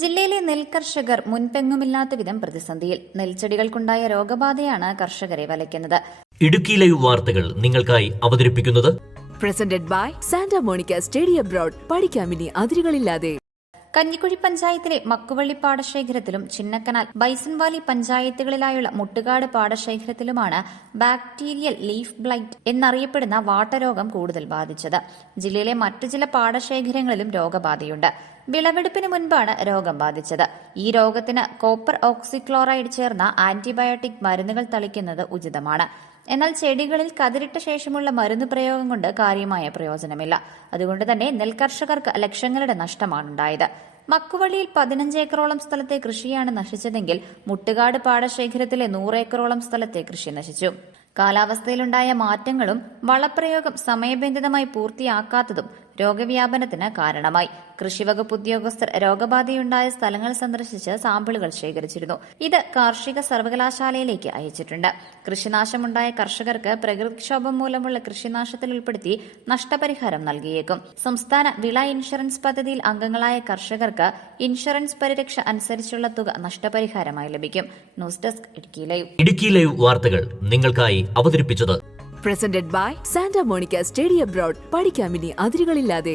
ജില്ലയിലെ നെൽകർഷകർ മുൻപെങ്ങുമില്ലാത്ത വിധം പ്രതിസന്ധിയിൽ. നെൽച്ചെടികൾക്കുണ്ടായ രോഗബാധയാണ് കർഷകരെ വലയ്ക്കുന്നത്. ഇടുക്കി ലൈവ് വാർത്തകൾ നിങ്ങൾക്കായി അവതരിപ്പിക്കുന്നത് presented by Santa Monica study abroad. പഠിക്കാമിനി അതിരുകളില്ലാതെ. കഞ്ഞിക്കുഴി പഞ്ചായത്തിലെ മക്കുവള്ളി പാടശേഖരത്തിലും ചിന്നക്കനാൽ ബൈസൺവാലി പഞ്ചായത്തുകളിലായുള്ള മുട്ടുകാട് പാടശേഖരത്തിലുമാണ് ബാക്ടീരിയൽ ലീഫ് ബ്ലൈറ്റ് എന്നറിയപ്പെടുന്ന വാട്ടരോഗം കൂടുതൽ ബാധിച്ചത്. ജില്ലയിലെ മറ്റു ചില പാടശേഖരങ്ങളിലും രോഗബാധയുണ്ട്. വിളവെടുപ്പിന് മുൻപാണ് രോഗം ബാധിച്ചത്. ഈ രോഗത്തിന് കോപ്പർ ഓക്സിക്ലോറൈഡ് ചേർന്ന ആന്റിബയോട്ടിക് മരുന്നുകൾ തളിക്കുന്നത് ഉചിതമാണ്. എന്നാൽ ചെടികളിൽ കതിരിട്ട ശേഷമുള്ള മരുന്ന് പ്രയോഗം കൊണ്ട് കാര്യമായ പ്രയോജനമില്ല. അതുകൊണ്ട് തന്നെ നെൽകർഷകർക്ക് ലക്ഷങ്ങളുടെ നഷ്ടമാണുണ്ടായത്. മക്കുവള്ളിയിൽ 15 ഏക്കറോളം സ്ഥലത്തെ കൃഷിയാണ് നശിച്ചതെങ്കിൽ മുട്ടുകാട് പാടശേഖരത്തിലെ 100 ഏക്കറോളം സ്ഥലത്തെ കൃഷി നശിച്ചു. കാലാവസ്ഥയിലുണ്ടായ മാറ്റങ്ങളും വളപ്രയോഗം സമയബന്ധിതമായി പൂർത്തിയാക്കാത്തതും രോഗവ്യാപനത്തിന് കാരണമായി. കൃഷിവകുപ്പ് ഉദ്യോഗസ്ഥർ രോഗബാധയുണ്ടായ സ്ഥലങ്ങൾ സന്ദർശിച്ച് സാമ്പിളുകൾ ശേഖരിച്ചിരുന്നു. ഇത് കാർഷിക സർവകലാശാലയിലേക്ക് അയച്ചിട്ടുണ്ട്. കൃഷിനാശമുണ്ടായ കർഷകർക്ക് പ്രകൃതിക്ഷോഭം മൂലമുള്ള കൃഷിനാശത്തിൽ ഉൾപ്പെടുത്തി നഷ്ടപരിഹാരം നൽകിയേക്കും. സംസ്ഥാന വിള ഇൻഷുറൻസ് പദ്ധതിയിൽ അംഗങ്ങളായ കർഷകർക്ക് ഇൻഷുറൻസ് പരിരക്ഷ അനുസരിച്ചുള്ള തുക നഷ്ടപരിഹാരമായി ലഭിക്കും. ന്യൂസ് ഡെസ്ക് ഇടുക്കി ലൈവ് വാർത്തകൾ നിങ്ങൾക്കായി അവതരിപ്പിച്ചത് presented by Santa Monica study abroad. പഠിക്കാമിനി അതിരുകളില്ലാതെ.